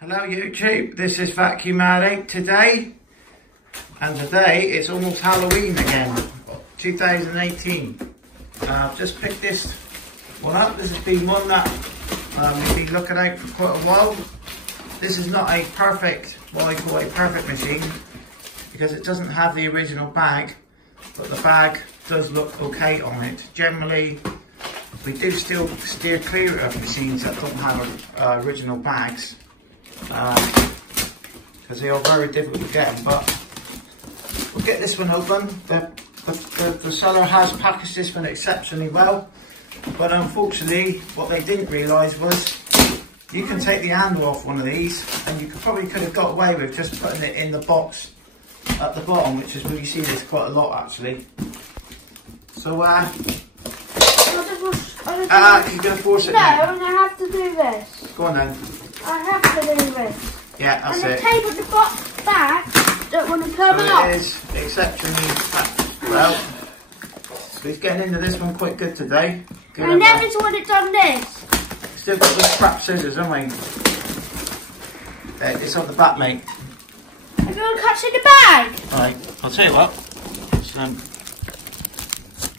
Hello YouTube, this is Vacuum Addict today, and today it's almost Halloween again, 2018. I've just picked this one up. This has been one that we've been looking at for quite a while. This is not a perfect, what I call a perfect machine, because it doesn't have the original bag, but the bag does look okay on it. Generally, we do still steer clear of machines that don't have original bags, because they are very difficult to get them, but we'll get this one open. The seller has packaged this one exceptionally well, but unfortunately what they didn't realise was you can take the handle off one of these, and you probably could have got away with just putting it in the box at the bottom, which is where you see this quite a lot actually. So you're going to force it now? No, I have to do this. Go on then. I have to do this. Yeah, that's and it. the tape at the back don't want to come So off. it is exceptionally packed well. So he's getting into this one quite good today. I never would have done this. Still got the scrap scissors, haven't we? It's on the back, mate. I'm going to cut in the bag. Right, I'll tell you what.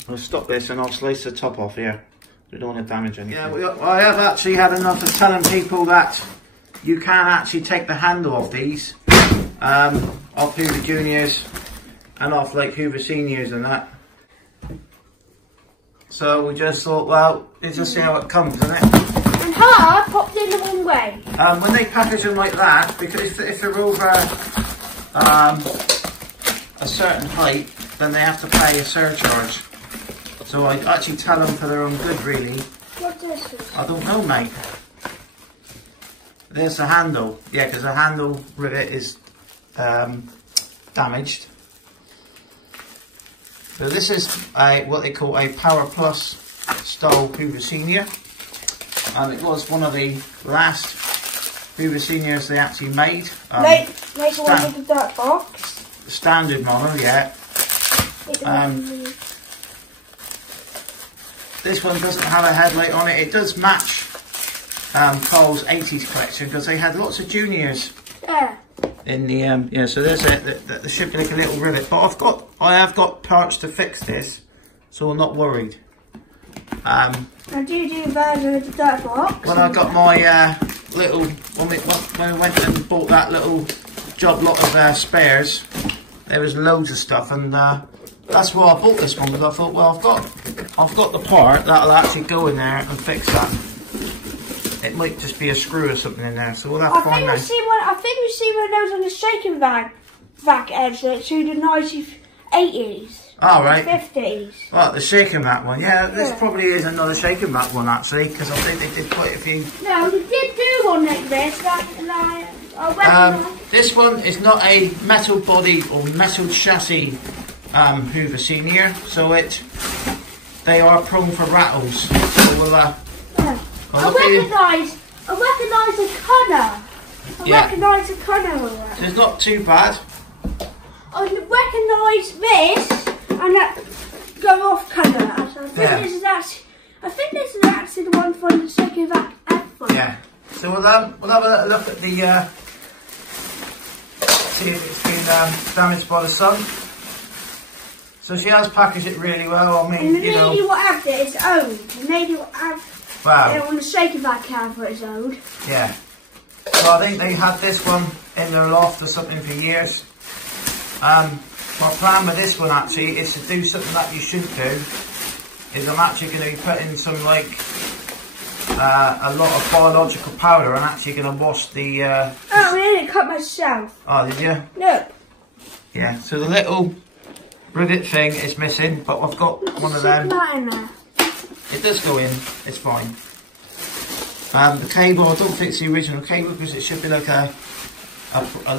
I'll stop this and I'll slice the top off here. We don't want to damage anything. Yeah, I have actually had enough of telling people that you can actually take the handle off these, off Hoover Juniors and off like Hoover Seniors and that. So we just thought, well, let's just see how it comes, isn't it? And hard popped in the wrong way. When they package them like that, because if they're over a certain height, then they have to pay a surcharge. So I actually tell them for their own good, really. What's this? I don't know, mate. There's the handle. Yeah, because the handle rivet is damaged. So this is what they call a Power Plus style Hoover Senior. It was one of the last Hoover Seniors they actually made. Make the one with the dirt box. Standard model, yeah. This one doesn't have a headlight on it. It does match Cole's 80s collection, because they had lots of juniors. Yeah. In the yeah, so there's it. There should be like a little rivet, but I have got parts to fix this, so I'm not worried. And do you do the version of the dirt box? When I got my little when we went and bought that little job lot of spares, there was loads of stuff, and that's why I bought this one, because I thought, well, I've got the part that'll actually go in there and fix that. It might just be a screw or something in there, so we'll have to find out. I think we've seen one of those on the shaking vac edge through the 80s. Oh, right. 50s. Well, the shaking vac one, yeah, this probably is another shaking vac one actually, because I think they did quite a few. No, we did do one like this. This one is not a metal body or metal chassis Hoover Senior, so they are prone for rattles. So we'll I recognise a cunner. I recognise a cunner with that. So it's not too bad. I recognise this and that go off cunner. I think this is actually the one from the second vac F1. Yeah. So we'll have a look at the see if it's been damaged by the sun. So she has packaged it really well. I mean, and the lady will have it, it's owned. The lady will have it on the shaking vac cover, it's owned. Yeah. So I think they had this one in their loft or something for years. My plan with this one actually is to do something that you shouldn't do. Is I'm actually going to be putting some a lot of biological powder and actually going to wash the. Oh, I didn't cut myself. Oh, did you? No. Yeah. So the little rivet thing is missing, but I've got one of them. That in there. It does go in. It's fine. The cable, I don't think it's the original cable, because it should be like a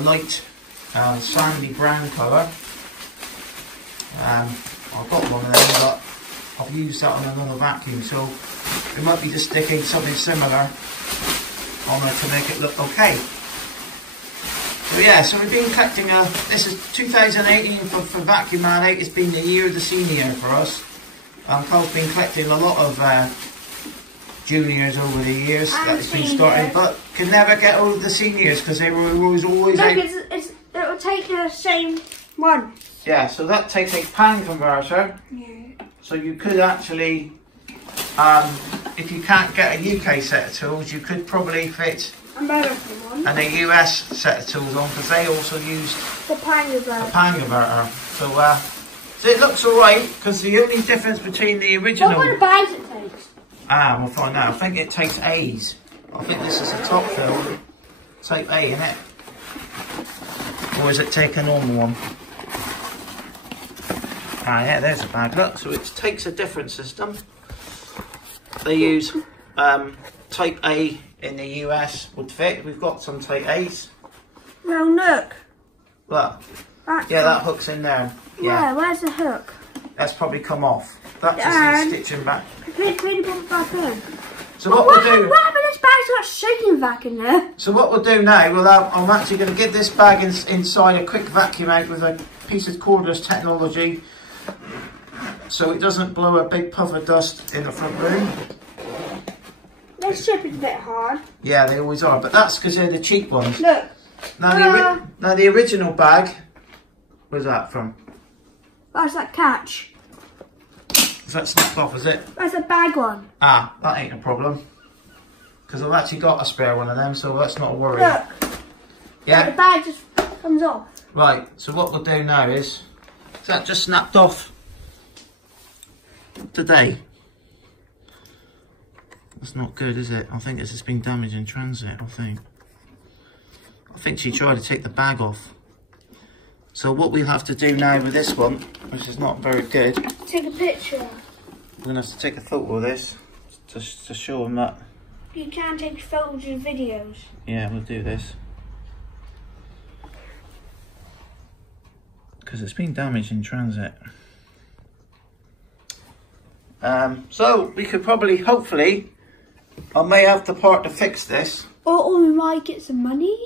light sandy brown colour. I've got one of them, but I've used that on another vacuum, so we might be just sticking something similar on there to make it look okay. So yeah, so we've been collecting this is 2018 for Vacuum Addict. It's been the year of the senior for us. Cole's been collecting a lot of juniors over the years And that's been seniors. started, but can never get hold of the seniors because they were always Look, out. it'll take the same one. Yeah, so that takes a pan converter. Yeah. So you could actually, if you can't get a UK set of tools, you could probably fit American one. and a US set of tools on because they also used The pan a converter. pan converter. So it looks alright because the only difference between the original. What kind of bags it takes? We'll find out. I think it takes A's. I think this is a top fill. Type A, isn't it? Or is it take a normal one? Ah, yeah, there's a bag. Look, so it takes a different system. They use type A in the US would fit. We've got some type A's. Well, look. Look. That's Yeah, that hook's in there. Yeah, where's the hook? that's probably come off. That just And- needs stitching back. Really put it back in. So what we'll do. What happened? This bag's got shaking back in there. So what we'll do now, I'm actually going to give this bag inside a quick vacuum out with a piece of cordless technology, so it doesn't blow a big puff of dust in the front room. This chip is a bit hard. Yeah, they always are, but that's because they're the cheap ones. Look. Now the original bag, where's that from? That's that catch. Is that snapped off, is it? That's a bag one. Ah, that ain't a problem. Because I've actually got a spare one of them, so that's not a worry. Look. Yeah? The bag just comes off. Right, so what we'll do now is that just snapped off today. That's not good, is it? I think it's just been damaged in transit, I think she tried to take the bag off. So what we'll have to do now with this one, which is not very good, Take a picture. we're going to have to take a photo of this just to show them that. You can take photos and videos. Yeah, we'll do this. Because it's been damaged in transit. So we could probably, hopefully, I may have the part to fix this. Or we might get some money.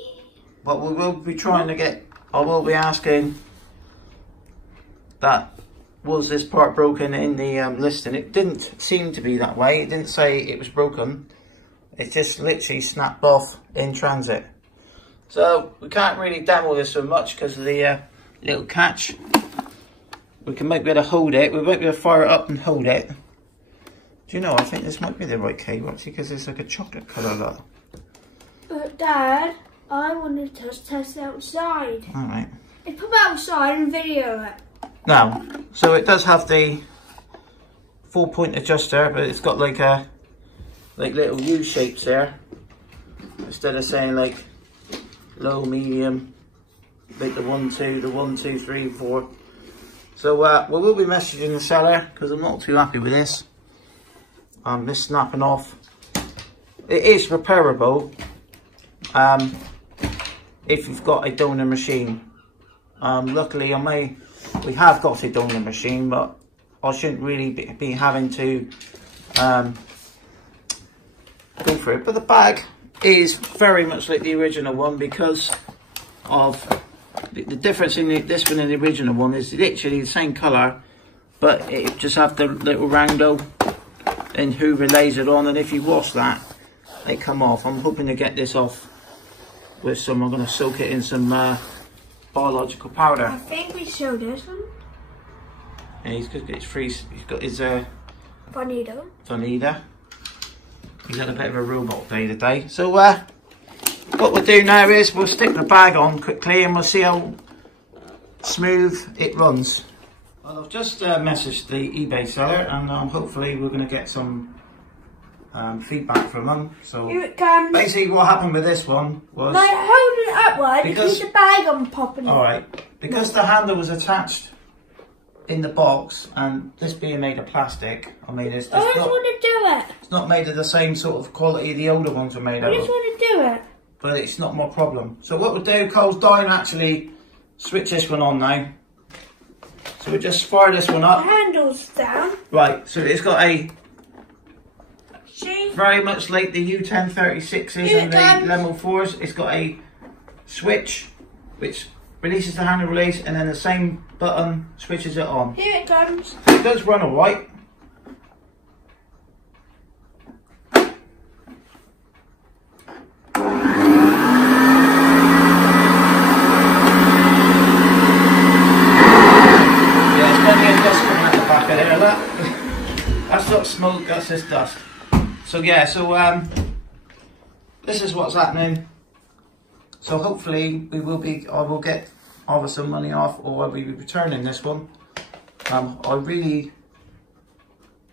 But we will be trying to get, I will be asking that, was this part broken in the listing? It didn't seem to be that way. It didn't say it was broken. It just literally snapped off in transit. So we can't really demo this so much because of the little catch. We can might be able to hold it. We might be able to fire it up and hold it. Do you know, I think this might be the right cable actually because it's like a chocolate colour look. But Dad, I wanted to test it outside. Alright. Let's put it outside and video it. Now, so it does have the 4-point adjuster, but it's got like a little U shapes there. Instead of saying like low, medium, like the 1, 2, the 1, 2, 3, 4. So we will be messaging the seller because I'm not too happy with this. This snapping off. It is repairable if you've got a donor machine. Luckily, we have got a donor machine, but I shouldn't really be having to go for it. But the bag is very much like the original one because of the difference in this one and the original one is literally the same colour, but it just have the little roundel and Hoover lays it on, and if you wash that, they come off. I'm hoping to get this off with some, I'm going to soak it in some biological powder. I think we showed this one. And he's got his Bonito. Vanita. He's had a bit of a robot day today. So what we'll do now is we'll stick the bag on quickly and we'll see how smooth it runs. Well, I've just messaged the eBay seller and hopefully we're going to get some feedback from them. So Here it comes. basically what happened with this one was... Like holding it upward, Because- keep the bag on popping. Alright, because the handle was attached in the box and this being made of plastic, I mean it's I just just want to do it. it's not made of the same sort of quality the older ones were made I of. just want to do it. But it's not my problem. So what we'll do, Cole's dying actually switch this one on now. So we'll just fire this one The up. handle's down. Right, so it's got a See? very much like the U1036s Here and it the comes. Lemon 4s. It's got a switch which releases the handle release and then the same button switches it on. Here it comes. It does run alright. that's not smoke, that's just dust. So yeah, so this is what's happening. So hopefully I will get either some money off, or I'll be returning this one.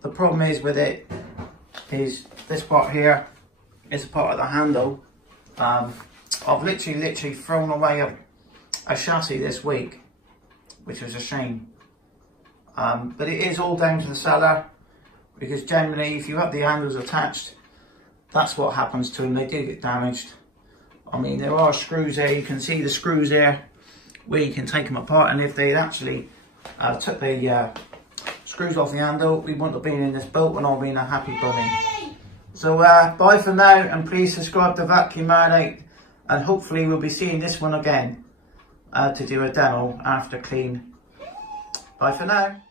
The problem is with it is this part here is a part of the handle. I've literally thrown away a chassis this week, which was a shame. But it is all down to the seller, because generally if you have the handles attached, that's what happens to them. They do get damaged. I mean, there are screws there, you can see the screws there where you can take them apart, and if they actually took the screws off the handle, we wouldn't have been in this boat and I'll be in a happy bunny. So bye for now, and please subscribe to Vacuum Marinate, and hopefully we'll be seeing this one again to do a demo after clean. Bye for now.